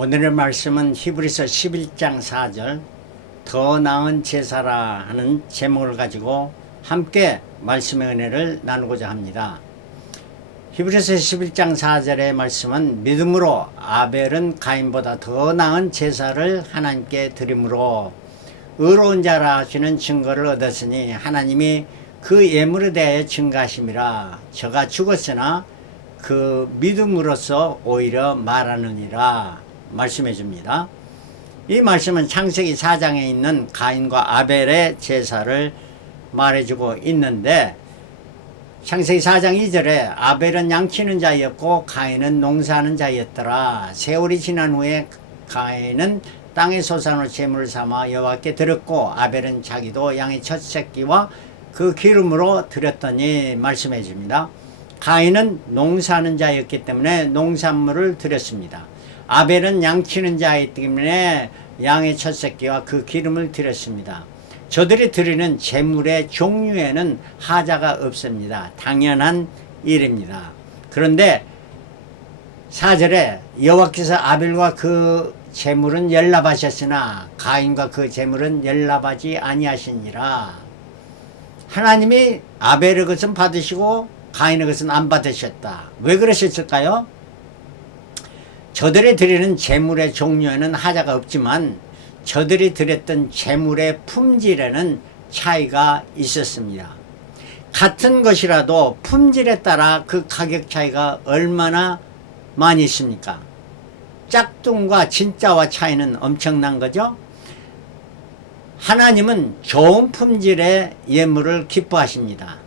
오늘의 말씀은 히브리서 11장 4절 더 나은 제사라 하는 제목을 가지고 함께 말씀의 은혜를 나누고자 합니다. 히브리서 11장 4절의 말씀은 믿음으로 아벨은 가인보다 더 나은 제사를 하나님께 드림으로 의로운 자라 하시는 증거를 얻었으니 하나님이 그 예물에 대하여 증가하심이라 저가 죽었으나 그 믿음으로써 오히려 말하느니라 말씀해 줍니다. 이 말씀은 창세기 4장에 있는 가인과 아벨의 제사를 말해주고 있는데 창세기 4장 2절에 아벨은 양치는 자였고 가인은 농사하는 자였더라. 세월이 지난 후에 가인은 땅의 소산으로 제물을 삼아 여호와께 드렸고 아벨은 자기도 양의 첫 새끼와 그 기름으로 드렸더니 말씀해 줍니다. 가인은 농사하는 자였기 때문에 농산물을 드렸습니다. 아벨은 양치는 자이기 때문에 양의 첫 새끼와 그 기름을 드렸습니다. 저들이 드리는 제물의 종류에는 하자가 없습니다. 당연한 일입니다. 그런데 사절에 여호와께서 아벨과 그 제물은 연락하셨으나 가인과 그 제물은 연락하지 아니하시니라. 하나님이 아벨의 것은 받으시고 가인의 것은 안 받으셨다. 왜 그러셨을까요? 저들이 드리는 제물의 종류에는 하자가 없지만 저들이 드렸던 제물의 품질에는 차이가 있었습니다. 같은 것이라도 품질에 따라 그 가격 차이가 얼마나 많이 있습니까? 짝퉁과 진짜와 차이는 엄청난 거죠. 하나님은 좋은 품질의 예물을 기뻐하십니다.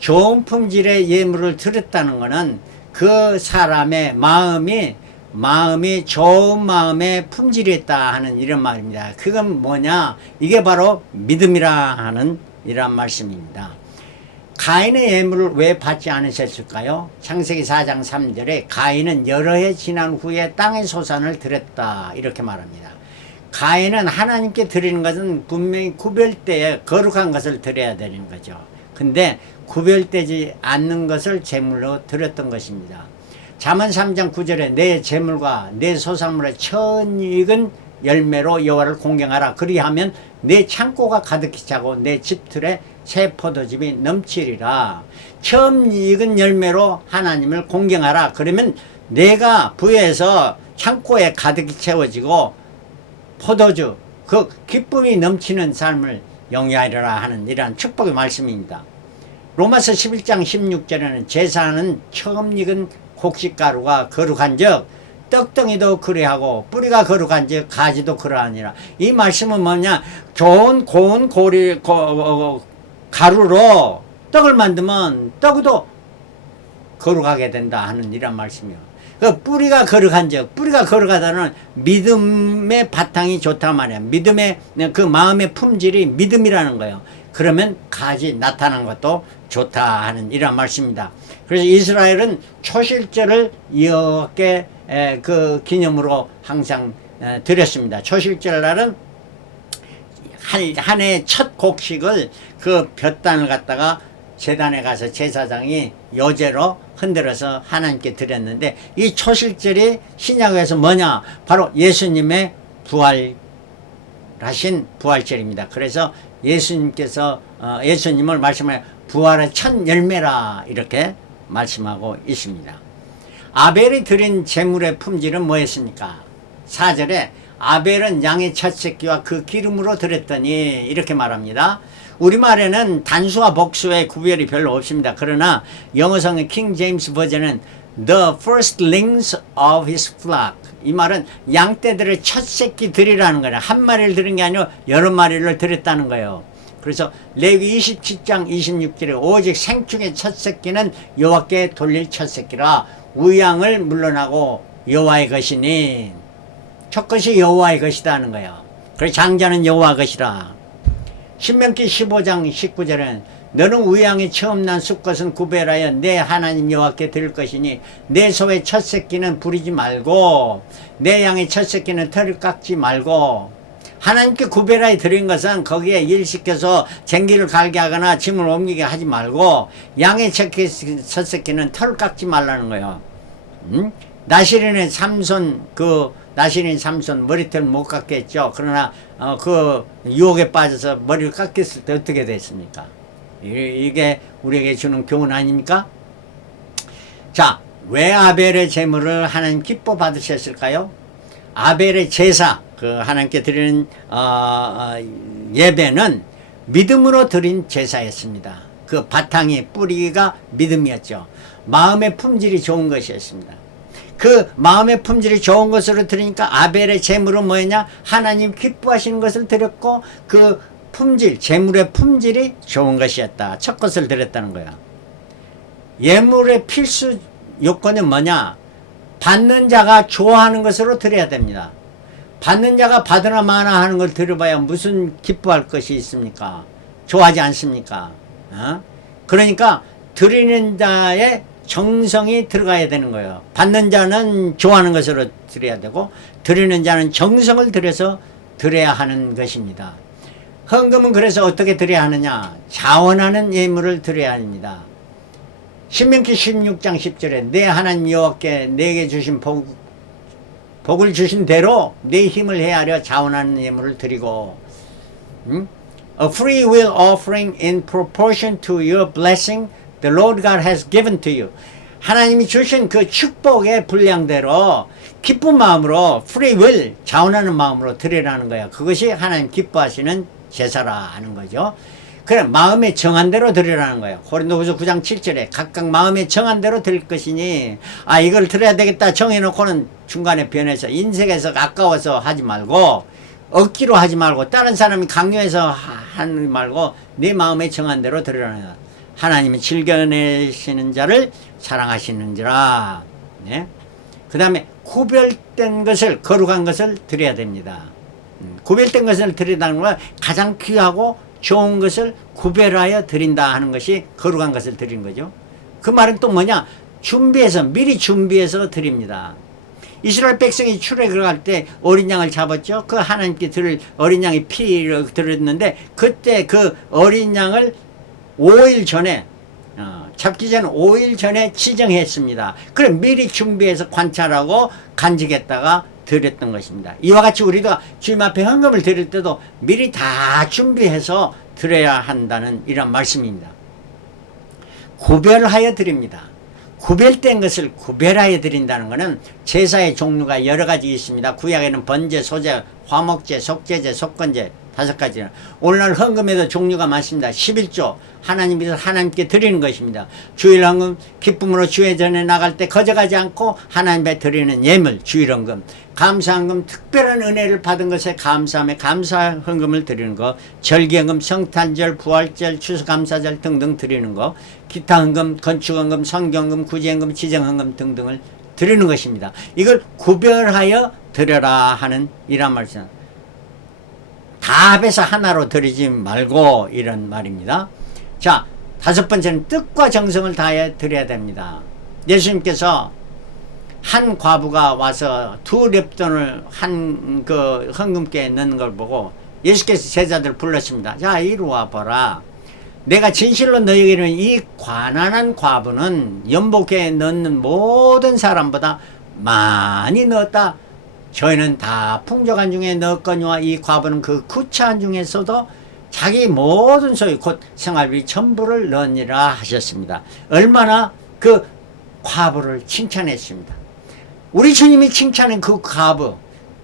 좋은 품질의 예물을 드렸다는 것은 그 사람의 마음이 마음이 좋은 마음의 품질이 있다 하는 이런 말입니다. 그건 뭐냐? 이게 바로 믿음이라 하는 이런 말씀입니다. 가인의 예물을 왜 받지 않으셨을까요? 창세기 4장 3절에 가인은 여러 해 지난 후에 땅의 소산을 드렸다 이렇게 말합니다. 가인은 하나님께 드리는 것은 분명히 구별되어 거룩한 것을 드려야 되는 거죠. 근데 구별되지 않는 것을 제물로 드렸던 것입니다. 잠언 3장 9절에 내 재물과 내 소산물의 천 익은 열매로 여호와를 공경하라. 그리하면 내 창고가 가득히 차고 내 집틀에 새 포도즙이 넘치리라. 처음 익은 열매로 하나님을 공경하라. 그러면 내가 부여해서 창고에 가득히 채워지고 포도주 그 기쁨이 넘치는 삶을 영위하리라 하는 이러한 축복의 말씀입니다. 로마서 11장 16절에는 제사는 처음 익은 곡식가루가 거룩한 적 떡덩이도 그래하고 뿌리가 거룩한 적 가지도 그러하니라. 이 말씀은 뭐냐? 좋은 고운 고리 고, 어, 가루로 떡을 만들면 떡도 거룩하게 된다 하는 이런 말씀이요. 그 뿌리가 거룩한 적 뿌리가 거룩하다는 믿음의 바탕이 좋다 말이야. 믿음의 그 마음의 품질이 믿음이라는 거예요 그러면 가지 나타난 것도 좋다 하는 이런 말씀입니다. 그래서 이스라엘은 초실절을 여호와께 그 기념으로 항상 드렸습니다. 초실절 날은 한해첫 곡식을 그 볕단을 갖다가 재단에 가서 제사장이 여제로 흔들어서 하나님께 드렸는데 이 초실절이 신약에서 뭐냐? 바로 예수님의 부활 하신 부활절입니다. 그래서 예수님께서 어, 예수님을 말씀하여 부활의 첫 열매라 이렇게 말씀하고 있습니다. 아벨이 드린 제물의 품질은 뭐였습니까? 4절에 아벨은 양의 첫 새끼와 그 기름으로 드렸더니 이렇게 말합니다. 우리말에는 단수와 복수의 구별이 별로 없습니다. 그러나 영어성의 킹 제임스 버전은 the firstlings of his flock 이 말은 양떼들의 첫 새끼 드리라는 거예요. 한 마리를 드린 게 아니고 여러 마리를 드렸다는 거예요. 그래서 레위 27장 26절에 오직 생충의 첫 새끼는 여호와께 돌릴 첫 새끼라 우양을 물러나고 여호와의 것이니 첫 것이 여호와의 것이다 하는 거예요. 그래서 장자는 여호와 것이라. 신명기 15장 19절은 너는 우양이 처음 난 수컷은 구별하여 내 하나님 여호와께 드릴 것이니 내 소의 첫 새끼는 부리지 말고 내 양의 첫 새끼는 털을 깎지 말고 하나님께 구별하여 드린 것은 거기에 일시켜서 쟁기를 갈게 하거나 짐을 옮기게 하지 말고 양의 첫 새끼는 털을 깎지 말라는 거예요. 음? 나시린의 삼손 그 나시린 삼손 머리털 못 깎겠죠. 그러나 어, 그 유혹에 빠져서 머리를 깎였을 때 어떻게 됐습니까? 이- 이게 우리에게 주는 교훈 아닙니까? 자, 왜 아벨의 제물을 하나님 기뻐 받으셨을까요? 아벨의 제사, 그 하나님께 드리는 어, 어, 예배는 믿음으로 드린 제사였습니다. 그 바탕이 뿌리가 믿음이었죠. 마음의 품질이 좋은 것이었습니다. 그 마음의 품질이 좋은 것으로 드리니까 아벨의 제물은 뭐였냐? 하나님 기뻐하시는 것을 드렸고 그 품질, 제물의 품질이 좋은 것이었다. 첫 것을 드렸다는 거야. 예물의 필수 요건은 뭐냐? 받는 자가 좋아하는 것으로 드려야 됩니다. 받는 자가 받으나 마나 하는 걸 들어봐야 무슨 기뻐할 것이 있습니까? 좋아하지 않습니까? 어? 그러니까 드리는 자의 정성이 들어가야 되는 거예요. 받는 자는 좋아하는 것으로 드려야 되고 드리는 자는 정성을 들여서 드려야 하는 것입니다. 헌금은 그래서 어떻게 드려야 하느냐? 자원하는 예물을 드려야 합니다. 신명기 16장 10절에 내 하나님 여호와께 내게 주신 복, 복을 주신 대로 내 힘을 헤아려 자원하는 예물을 드리고 음? A free will offering in proportion to your blessing the Lord God has given to you. 하나님이 주신 그 축복의 분량대로 기쁜 마음으로 free will 자원하는 마음으로 드리라는 거야. 그것이 하나님 기뻐하시는 제사라 하는 거죠. 그래 마음에 정한 대로 드리라는 거예요. 고린도후서 9장 7절에 각각 마음에 정한 대로 드릴 것이니 아 이걸 드려야 되겠다 정해 놓고는 중간에 변해서 인생에서 아까워서 하지 말고 억지로 하지 말고 다른 사람이 강요해서 하- 하지 말고 내 마음에 정한 대로 드리라는 거야. 하나님이 즐겨내시는 자를 사랑하시는지라. 네? 그 다음에 구별된 것을 거룩한 것을 드려야 됩니다. 음, 구별된 것을 드린다는 건 가장 귀하고 좋은 것을 구별하여 드린다 하는 것이 거룩한 것을 드린 거죠. 그 말은 또 뭐냐? 준비해서 미리 준비해서 드립니다. 이스라엘 백성이 출애굽을 할 때 어린 양을 잡았죠. 그 하나님께 드릴 어린 양의 피를 드렸는데 그때 그 어린 양을 5일 전에 어, 잡기 전 5일 전에 지정했습니다. 그래 미리 준비해서 관찰하고 간직했다가 드렸던 것입니다. 이와 같이 우리도 주님 앞에 헌금을 드릴 때도 미리 다 준비해서 드려야 한다는 이런 말씀입니다. 구별하여 드립니다. 구별된 것을 구별하여 드린다는 것은 제사의 종류가 여러 가지 있습니다. 구약에는 번제, 소제, 화목제, 속제제, 속건제 다섯 가지. 오늘날 헌금에도 종류가 많습니다. 11조 하나님께서 하나님께 드리는 것입니다. 주일 헌금 기쁨으로 주의 전에 나갈 때 거저가지 않고 하나님께 드리는 예물 주일 헌금. 감사 헌금 특별한 은혜를 받은 것에 감사함에 감사 헌금을 드리는 거. 절기 헌금, 성탄절, 부활절, 추수감사절 등등 드리는 거. 기타 헌금, 건축 헌금, 성경 헌금, 구제 헌금, 지정 헌금 등등을 드리는 것입니다. 이걸 구별하여 드려라 하는 이란 말이죠. 다 합해서 하나로 드리지 말고 이런 말입니다. 자, 다섯 번째는 뜻과 정성을 다해 드려야 됩니다. 예수님께서 한 과부가 와서 두 랩돈을 한 그 헌금께에 넣는 걸 보고 예수께서 제자들 불렀습니다. 자, 이리 와봐라. 내가 진실로 너희에게는 이 관한한 과부는 연복에 넣는 모든 사람보다 많이 넣었다. 저희는 다 풍족한 중에 넣었거니와 이 과부는 그 구차한 중에서도 자기 모든 소유 곧 생활비 전부를 넣으니라 하셨습니다. 얼마나 그 과부를 칭찬했습니다. 우리 주님이 칭찬한 그 과부,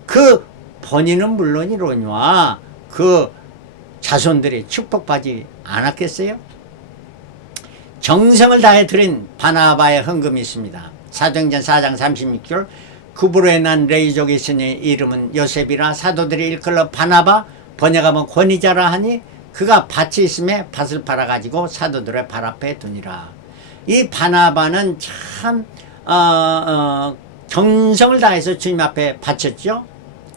그 본인은 물론이로니와 그 자손들이 축복받지 않았겠어요? 정성을 다해 드린 바나바의 헌금이 있습니다. 사도행전 4장 36절 구브로에 난 레이족이 있으니 이름은 요셉이라 사도들이 일컬러 바나바 번역하면 권위자라 하니 그가 밭이 있음에 밭을 팔아가지고 사도들의 발 앞에 두니라. 이 바나바는 참 어, 어, 정성을 다해서 주님 앞에 바쳤죠.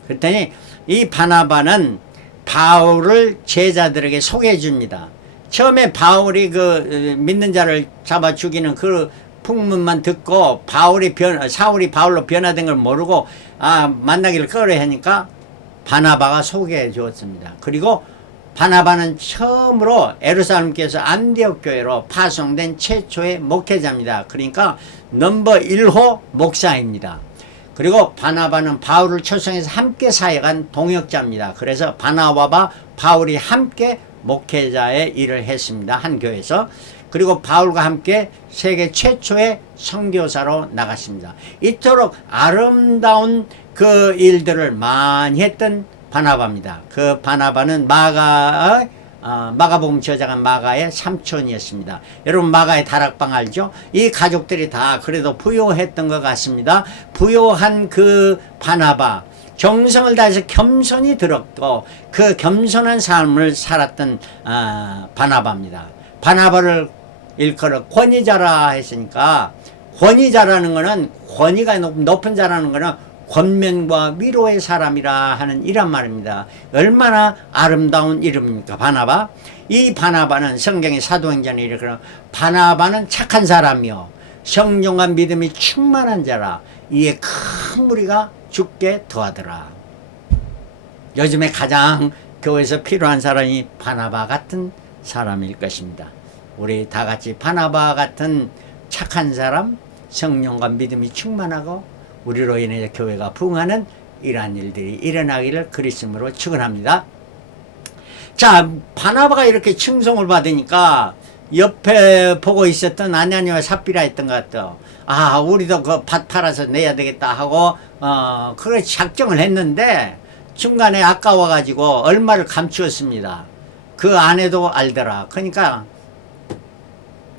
그랬더니 이 바나바는 바울을 제자들에게 소개해 줍니다. 처음에 바울이 그 어, 믿는 자를 잡아 죽이는 그 풍문만 듣고 바울이 변 사울이 바울로 변화된 걸 모르고 아 만나기를 꺼려 하니까 바나바가 소개해 주었습니다. 그리고 바나바는 처음으로 에루살렘께서 안디옥 교회로 파송된 최초의 목회자입니다. 그러니까 넘버 1호 목사입니다. 그리고 바나바는 바울을 초청해서 함께 사역한 동역자입니다. 그래서 바나바와 바울이 함께 목회자의 일을 했습니다. 한 교회에서. 그리고 바울과 함께 세계 최초의 선교사로 나갔습니다. 이토록 아름다운 그 일들을 많이 했던 바나바입니다. 그 바나바는 마가의 어, 마가복음 저자가 마가의 삼촌이었습니다. 여러분 마가의 다락방 알죠? 이 가족들이 다 그래도 부요했던 것 같습니다. 부요한 그 바나바 정성을 다해서 겸손히 들었고 그 겸손한 삶을 살았던 아, 바나바입니다. 바나바를 일컬어 권위자라 했으니까 권위자라는 거는 권위가 높- 높은 자라는 거는 권면과 위로의 사람이라 하는 이란 말입니다. 얼마나 아름다운 이름입니까? 바나바. 이 바나바는 성경의 사도행전에 이렇게 바나바는 착한 사람이요. 성령과 믿음이 충만한 자라. 이에 큰 무리가 죽게 더하더라. 요즘에 가장 교회에서 필요한 사람이 바나바 같은 사람일 것입니다. 우리 다 같이 바나바 같은 착한 사람, 성령과 믿음이 충만하고 우리로 인해 교회가 부흥하는 이러한 일들이 일어나기를 그리스도로 축원합니다. 자, 바나바가 이렇게 칭송을 받으니까 옆에 보고 있었던 아냐니와 삽비라 했던 것 같아. 아, 우리도 그밭 팔아서 내야 되겠다 하고, 어, 그걸 작정을 했는데, 중간에 아까워가지고 얼마를 감추었습니다. 그 아내도 알더라. 그러니까,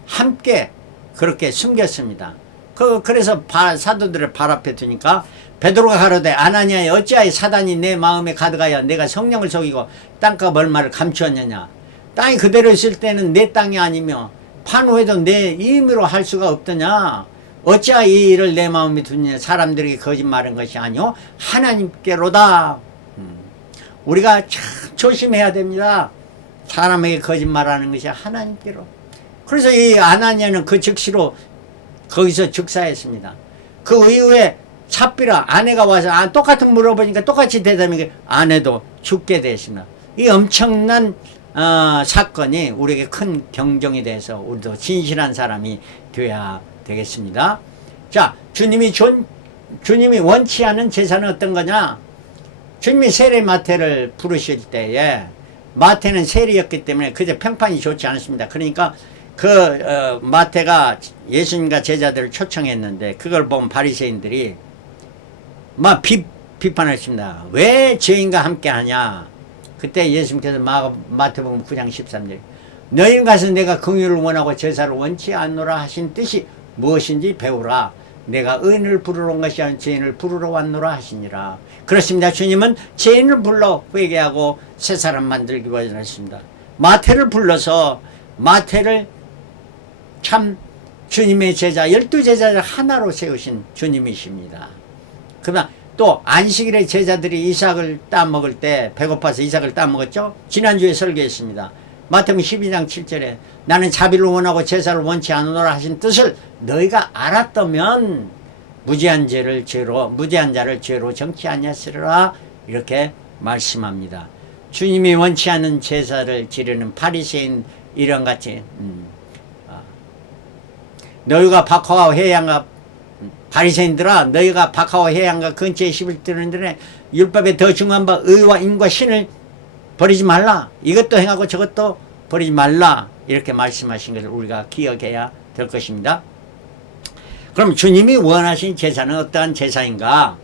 함께 그렇게 숨겼습니다. 그, 그래서 바- 사도들을 발 앞에 두니까 베드로가 가로되 아나니아에 어찌하여 사단이 내 마음에 가득하여 내가 성령을 속이고 땅값 얼마를 감추었느냐. 땅이 그대로 있을 때는 내 땅이 아니며 판후에도 내 임의로 할 수가 없더냐. 어찌하여 이 일을 내 마음에 두느냐. 사람들에게 거짓말한 것이 아니오 하나님께로다. 음. 우리가 참 조심해야 됩니다. 사람에게 거짓말하는 것이 하나님께로. 그래서 이 아나니아는 그 즉시로 거기서 즉사했습니다. 그 이후에 삽비라 아내가 와서 아, 똑같은 물어보니까 똑같이 대답이 아내도 죽게 되었습니다. 이 엄청난 어, 사건이 우리에게 큰 경종이 돼서 우리도 진실한 사람이 되어야 되겠습니다. 자, 주님이 존, 주님이 원치 않은 제사는 어떤 거냐? 주님이 세례 마태를 부르실 때에 마태는 세례였기 때문에 그저 평판이 좋지 않습니다. 그러니까 그 어, 마태가 예수님과 제자들을 초청했는데 그걸 본 바리새인들이 막 비, 비판했습니다. 왜 죄인과 함께하냐? 그때 예수님께서 마, 마태복음 9장 13절 너희는 가서 내가 긍휼을 원하고 제사를 원치 않노라 하신 뜻이 무엇인지 배우라. 내가 의인을 부르러 온 것이 아닌 죄인을 부르러 왔노라 하시니라. 그렇습니다. 주님은 죄인을 불러 회개하고 새 사람 만들기 원하십니다. 마태를 불러서 마태를 참 주님의 제자 열두 제자를 하나로 세우신 주님이십니다. 그러나 또 안식일에 제자들이 이삭을 따먹을 때 배고파서 이삭을 따먹었죠. 지난주에 설교했습니다. 마태복음 12장 7절에 나는 자비를 원하고 제사를 원치 않노라 하신 뜻을 너희가 알았다면 무죄한 죄를 죄로 무죄한 자를 죄로 정치 아니하시리라 이렇게 말씀합니다. 주님이 원치 않은 제사를 지르는 바리새인 이런 같이 음, 아, 너희가 박하와 해양과 바리새인들아 너희가 박하와 해양과 근처에 드는데 율법에 더 중요한 바 의와 인과 신을 버리지 말라 이것도 행하고 저것도 버리지 말라 이렇게 말씀하신 것을 우리가 기억해야 될 것입니다 그럼 주님이 원하신 제사는 어떠한 제사인가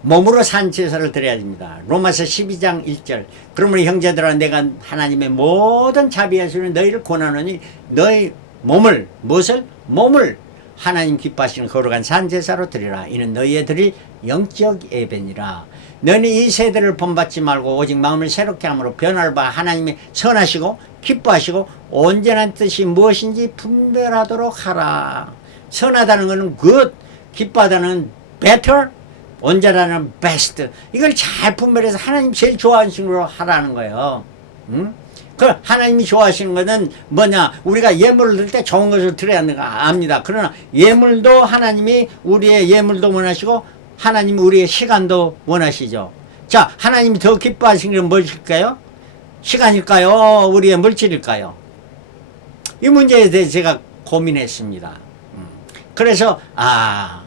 몸으로 산 제사를 드려야 됩니다. 로마서 12장 1절. 그러므로 형제들아 내가 하나님의 모든 자비하시는 너희를 권하노니 너희 몸을 무엇을 몸을 하나님 기뻐하시는 거룩한 산 제사로 드리라. 이는 너희의 드릴 영적 예배니라. 너는 이 세대를 본받지 말고 오직 마음을 새롭게 함으로 변화를 봐 하나님이 선하시고 기뻐하시고 온전한 뜻이 무엇인지 분별하도록 하라. 선하다는 것은 good, 기뻐하다는 better, 온전하는 best. 이걸 잘 분별해서 하나님 제일 좋아하시는 걸로 하라는 거예요. 응? 그 하나님이 좋아하시는 것은 뭐냐? 우리가 예물을 드릴 때 좋은 것을 드려야 하는 거 압니다. 그러나 예물도 하나님이 우리의 예물도 원하시고 하나님이 우리의 시간도 원하시죠. 자, 하나님이 더 기뻐하시는 건 무엇일까요? 시간일까요? 우리의 물질일까요? 이 문제에 대해 제가 고민했습니다. 음. 그래서 아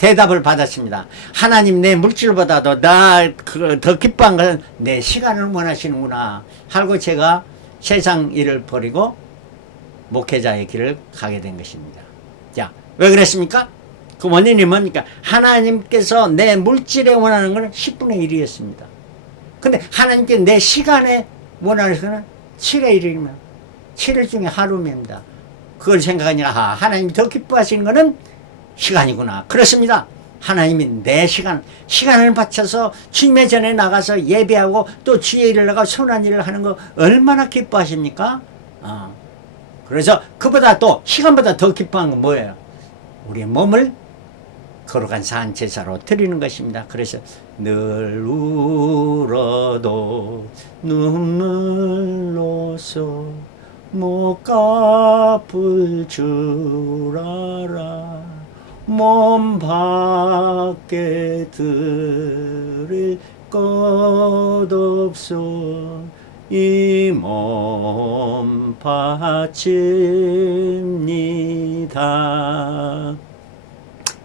대답을 받았습니다. 하나님 내 물질보다도 나더 기뻐한 것은 내 시간을 원하시는구나 하고 제가 세상 일을 버리고 목회자의 길을 가게 된 것입니다. 자, 왜 그랬습니까? 그 원인이 뭡니까? 하나님께서 내 물질에 원하는 것은 10분의 1이었습니다. 근데 하나님께 내 시간에 원하는 것은 7의 1이면 7일 중에 하루입니다. 그걸 생각하니까 아, 하나님이 더 기뻐하시는 것은 시간이구나. 그렇습니다. 하나님이 내 시간, 시간을 바쳐서 주님의 전에 나가서 예배하고 또 주의 일을 나가 선한 일을 하는 거 얼마나 기뻐하십니까? 어. 그래서 그보다 또 시간보다 더 기뻐한 건 뭐예요? 우리의 몸을 거룩한 산 제사로 드리는 것입니다. 그래서 늘 울어도 눈물로서 못 갚을 줄 알아 몸 밖에 드릴 것 없어 이몸 바칩니다.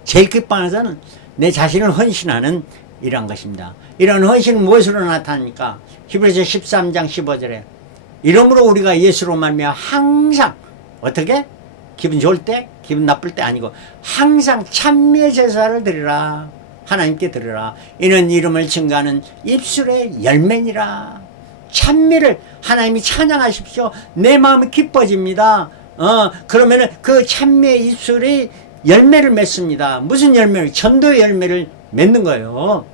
제일 것은 내 자신을 헌신하는 이런 것입니다. 이런 헌신은 무엇으로 나타납니까? 히브리서 13장 15절에 이러므로 우리가 예수로 말미암아 항상 어떻게 기분 좋을 때 기분 나쁠 때 아니고 항상 찬미의 제사를 드리라. 하나님께 드리라. 이는 이름을 증가하는 입술의 열매니라. 찬미를 하나님이 찬양하십시오. 내 마음이 기뻐집니다. 어 그러면은 그 찬미의 입술이 열매를 맺습니다. 무슨 열매를? 전도의 열매를 맺는 거예요.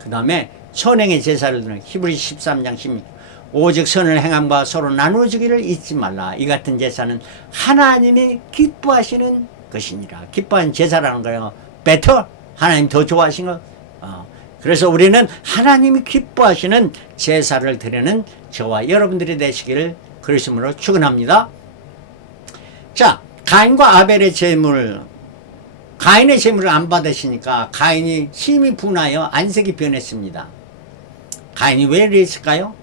그 다음에 선행의 제사를 드는 히브리 13장 16 오직 선을 행함과 서로 나누어주기를 잊지 말라. 이 같은 제사는 하나님이 기뻐하시는 것이니라. 기뻐하는 제사라는 거예요. better. 하나님 더 좋아하시는 거. 어. 그래서 우리는 하나님이 기뻐하시는 제사를 드리는 저와 여러분들이 되시기를 그리스도로 축원합니다. 자, 가인과 아벨의 제물 가인의 제물을 안 받으시니까 가인이 힘이 분하여 안색이 변했습니다. 가인이 왜 이랬을까요?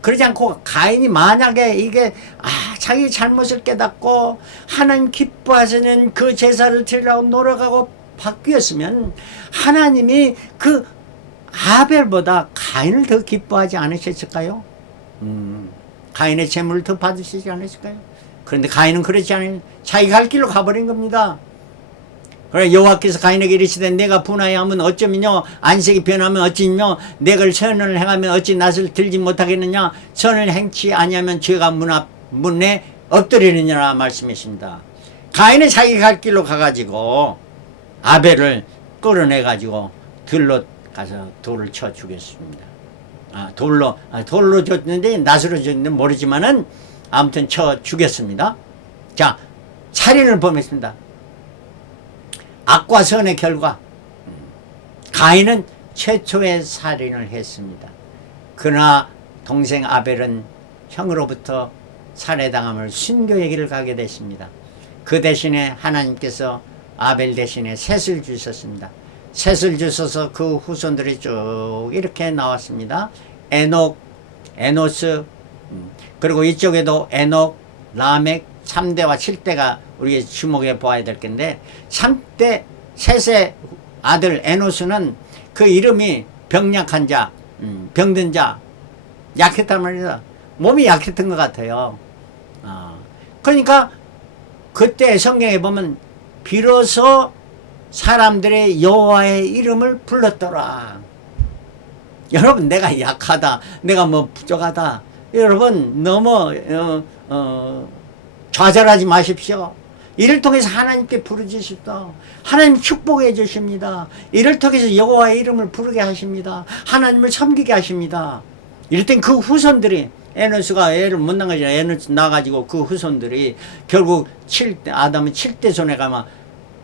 그러지 않고 가인이 만약에 이게 아 자기 잘못을 깨닫고 하나님 기뻐하시는 그 제사를 드리라고 노력하고 바뀌었으면 하나님이 그 아벨보다 가인을 더 기뻐하지 않으셨을까요? 음, 가인의 재물을 더 받으시지 않으실까요? 그런데 가인은 그렇지 않아요. 자기 갈 길로 가버린 겁니다. 그래 여호와께서 가인에게 이르시되 내가 분하여하면 어쩌면요 안색이 변하면 어찌며 내가 선을 행하면 어찌 낯을 들지 못하겠느냐 선을 행치 아니하면 죄가 문 앞 문에 엎드리느니라 말씀하십니다. 가인은 자기 갈 길로 가가지고 아벨을 끌어내가지고 들로 가서 돌을 쳐 죽였습니다. 아 돌로 아, 돌로 줬는데 낫으로 줬는데 모르지만은 아무튼 쳐 죽였습니다. 자 살인을 범했습니다. 악과 선의 결과 가인은 최초의 살인을 했습니다. 그러나 동생 아벨은 형으로부터 살해당함을 순교의 을 가게 됐습니다. 그 대신에 하나님께서 아벨 대신에 셋을 주셨습니다. 셋을 주셔서 그 후손들이 쭉 이렇게 나왔습니다. 에녹, 에노스, 음, 그리고 이쪽에도 에녹, 라멕, 3대와 7대가 우리가 주목해 보아야 될 건데 3대 셋의 아들 에노스는 그 이름이 병약한 자, 음, 병든 자, 약했단 말이죠. 몸이 약했던 것 같아요. 어. 그러니까 그때 성경에 보면 비로소 사람들의 여호와의 이름을 불렀더라. 여러분 내가 약하다, 내가 뭐 부족하다. 여러분 너무 어, 어, 좌절하지 마십시오. 이를 통해서 하나님께 부르짖습니다. 하나님 축복해 주십니다. 이를 통해서 여호와의 이름을 부르게 하십니다. 하나님을 섬기게 하십니다. 이럴 땐 그 후손들이 에노스가 애를 못 낳아가지고 에노스 나가지고 그 후손들이 결국 7대 아담은 7대 손에 가면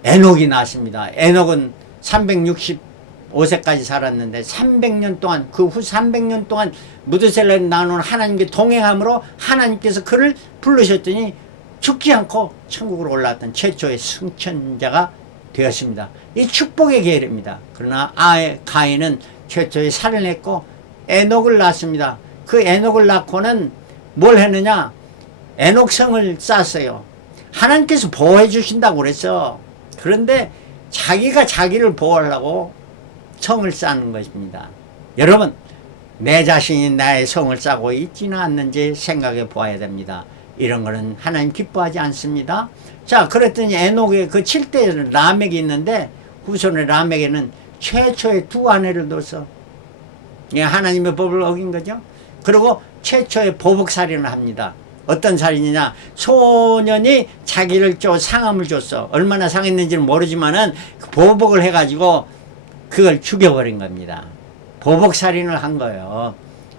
에녹이 낳습니다. 에녹은 365세까지 살았는데 300년 동안 그 후 300년 동안 무드셀레 나눈 하나님께 동행함으로 하나님께서 그를 부르셨더니 죽지 않고 천국으로 올라왔던 최초의 승천자가 되었습니다. 이 축복의 계열입니다. 그러나 아의 가인은 최초의 살을 냈고 에녹을 낳았습니다. 그 에녹을 낳고는 뭘 했느냐? 에녹성을 쌓았어요. 하나님께서 보호해 주신다고 그랬어. 그런데 자기가 자기를 보호하려고 성을 쌓는 것입니다. 여러분, 내 자신이 나의 성을 쌓고 있지는 않는지 생각해 보아야 됩니다. 이런 거는 하나님 기뻐하지 않습니다. 자, 그랬더니 에녹의 그 7대 라멕이 있는데 후손의 라멕에는 최초의 두 아내를 뒀어. 예, 하나님의 법을 어긴 거죠. 그리고 최초의 보복 살인을 합니다. 어떤 살인이냐? 소년이 자기를 좀 상함을 줬어. 얼마나 상했는지는 모르지만은 그 보복을 해가지고 그걸 죽여버린 겁니다. 보복 살인을 한 거예요.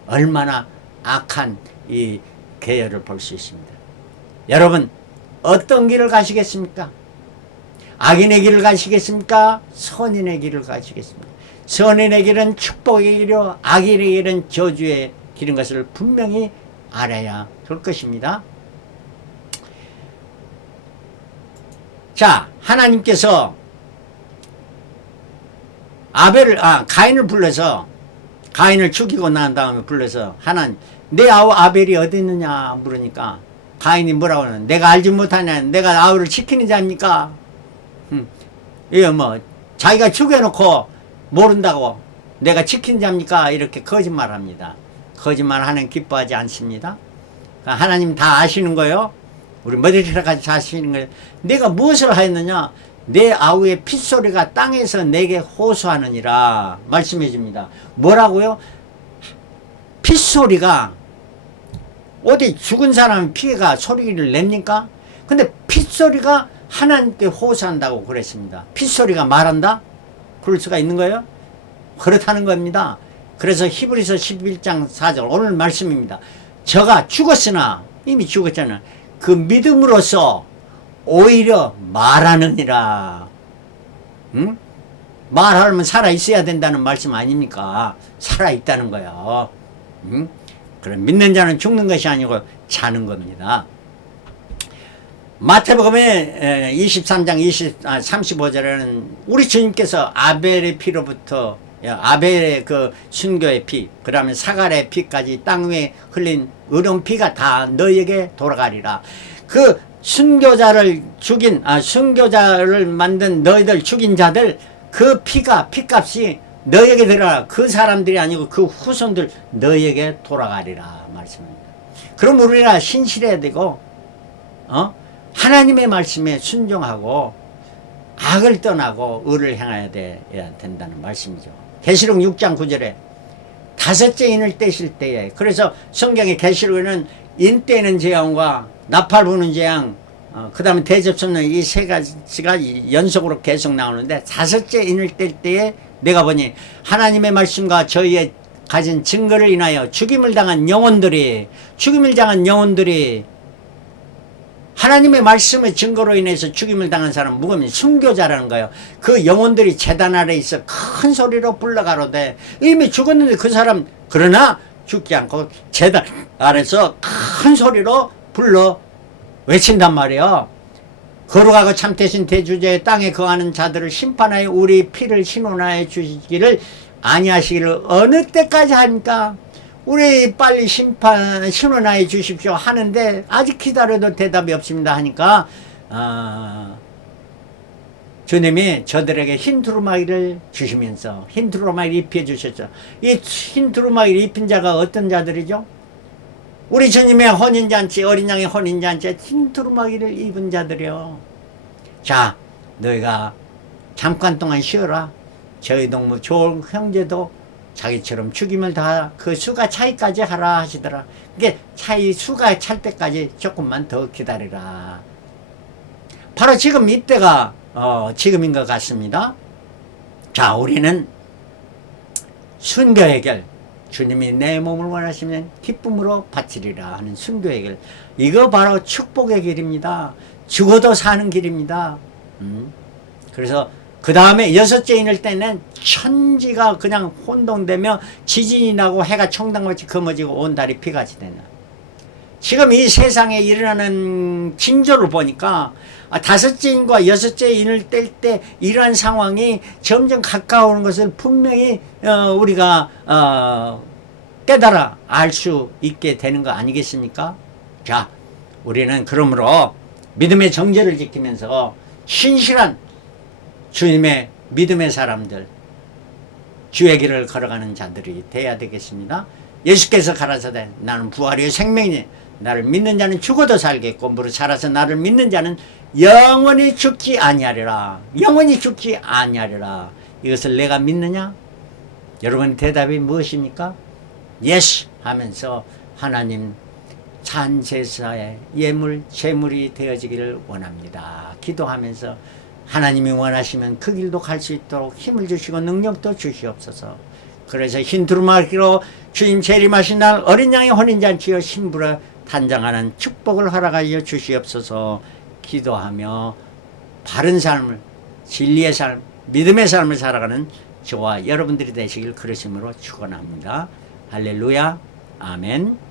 얼마나 악한 이 계열을 볼 수 있습니다. 여러분 어떤 길을 가시겠습니까? 악인의 길을 가시겠습니까? 선인의 길을 가시겠습니까? 선인의 길은 축복의 길이요 악인의 길은 저주의 길인 것을 분명히 알아야 될 것입니다. 자, 하나님께서 아벨을 아 가인을 불러서 가인을 죽이고 난 다음에 불러서 하나님 내 아우 아벨이 어디 있느냐 물으니까 가인이 뭐라고 하는 내가 알지 못하냐 내가 아우를 지키는 자입니까? 음, 이거 뭐 자기가 죽여놓고 모른다고 내가 지킨 자입니까? 이렇게 거짓말합니다. 거짓말 하는 기뻐하지 않습니다. 그러니까 하나님 다 아시는 거요. 우리 머리카락까지 아시는 거예요. 내가 무엇을 하였느냐? 내 아우의 핏소리가 땅에서 내게 호소하느니라 말씀해 줍니다. 뭐라고요? 핏소리가 어디 죽은 사람 피가 소리를 냅니까? 근데 핏소리가 하나님께 호소한다고 그랬습니다. 핏소리가 말한다? 그럴 수가 있는 거예요? 그렇다는 겁니다. 그래서 히브리서 11장 4절 오늘 말씀입니다. 저가 죽었으나 이미 죽었잖아. 그 믿음으로써 오히려 말하느니라. 응? 말하려면 살아 있어야 된다는 말씀 아닙니까? 살아 있다는 거야. 응? 그럼 믿는 자는 죽는 것이 아니고 자는 겁니다. 마태복음의 23장 20, 아, 35절에는 우리 주님께서 아벨의 피로부터 야, 아벨의 그 순교의 피, 그 다음에 사갈의 피까지 땅 위에 흘린 의로운 피가 다 너에게 돌아가리라. 그 순교자를 죽인, 아, 순교자를 만든 너희들 죽인 자들 그 피가, 피값이 너에게 들어가. 그 사람들이 아니고 그 후손들 너에게 돌아가리라. 말씀합니다. 그럼 우리가 신실해야 되고, 어? 하나님의 말씀에 순종하고, 악을 떠나고 의를 행해야 돼야 된다는 말씀이죠. 계시록 6장 9절에 다섯째 인을 떼실 때에 그래서 성경의 계시록에는 인 떼는 재앙과 나팔 부는 재앙 어, 그 다음에 대접선언 이세 가지가 연속으로 계속 나오는데 다섯째 인을 뗄 때에 내가 보니 하나님의 말씀과 저희의 가진 증거를 인하여 죽임을 당한 영혼들이 죽임을 당한 영혼들이 하나님의 말씀의 증거로 인해서 죽임을 당한 사람은 무겁니 순교자라는 거예요. 그 영혼들이 재단 아래 있어 큰 소리로 불러가로되 이미 죽었는데 그 사람 그러나 죽지 않고 재단 아래서 큰 소리로 불러 외친단 말이에요. 거룩하고 참되신 대주제의 땅에 거하는 자들을 심판하여 우리 피를 신원하여 주시기를 아니하시기를 어느 때까지 합니까? 우리 빨리 심판 신원하여 주십시오 하는데 아직 기다려도 대답이 없습니다 하니까 어, 주님이 저들에게 흰 두루마기를 주시면서 흰 두루마기를 입혀 주셨죠. 이 흰 두루마기를 입힌 자가 어떤 자들이죠? 우리 주님의 혼인잔치 어린 양의 혼인잔치에 흰 두루마기를 입은 자들이요. 자 너희가 잠깐 동안 쉬어라. 저희 동무 좋은 형제도 자기처럼 죽임을 다 그 수가 차이까지 하라 하시더라. 이게 차이 수가 찰 때까지 조금만 더 기다리라. 바로 지금 이때가 어, 지금인 것 같습니다. 자, 우리는 순교 해결. 주님이 내 몸을 원하시면 기쁨으로 바치리라 하는 순교 해결. 이거 바로 축복의 길입니다. 죽어도 사는 길입니다. 음. 그래서 그 다음에 여섯째 인을 때는 천지가 그냥 혼동되며 지진이 나고 해가 청당같이 검어지고 온 달이 피같이 되는. 지금 이 세상에 일어나는 징조를 보니까 아, 다섯째 인과 여섯째 인을 뗄 때 이러한 상황이 점점 가까우는 것을 분명히 어, 우리가 어, 깨달아 알 수 있게 되는 거 아니겠습니까? 자, 우리는 그러므로 믿음의 정제를 지키면서 신실한 주님의 믿음의 사람들, 주의 길을 걸어가는 자들이 돼야 되겠습니다. 예수께서 가라사대 나는 부활이요 생명이니 나를 믿는 자는 죽어도 살겠고 무릇 살아서 나를 믿는 자는 영원히 죽지 아니하리라. 영원히 죽지 아니하리라. 이것을 내가 믿느냐? 여러분 대답이 무엇입니까? 예스 하면서 하나님 찬제사의 예물 제물이 되어지기를 원합니다. 기도하면서 하나님이 원하시면 그 길도 갈 수 있도록 힘을 주시고 능력도 주시옵소서. 그래서 흰 두루마기로 주님 재림하신 날 어린 양의 혼인잔치여 신부로 단장하는 축복을 허락하여 주시옵소서. 기도하며 바른 삶을 진리의 삶, 믿음의 삶을 살아가는 저와 여러분들이 되시길 그러심으로 축원합니다. 할렐루야. 아멘.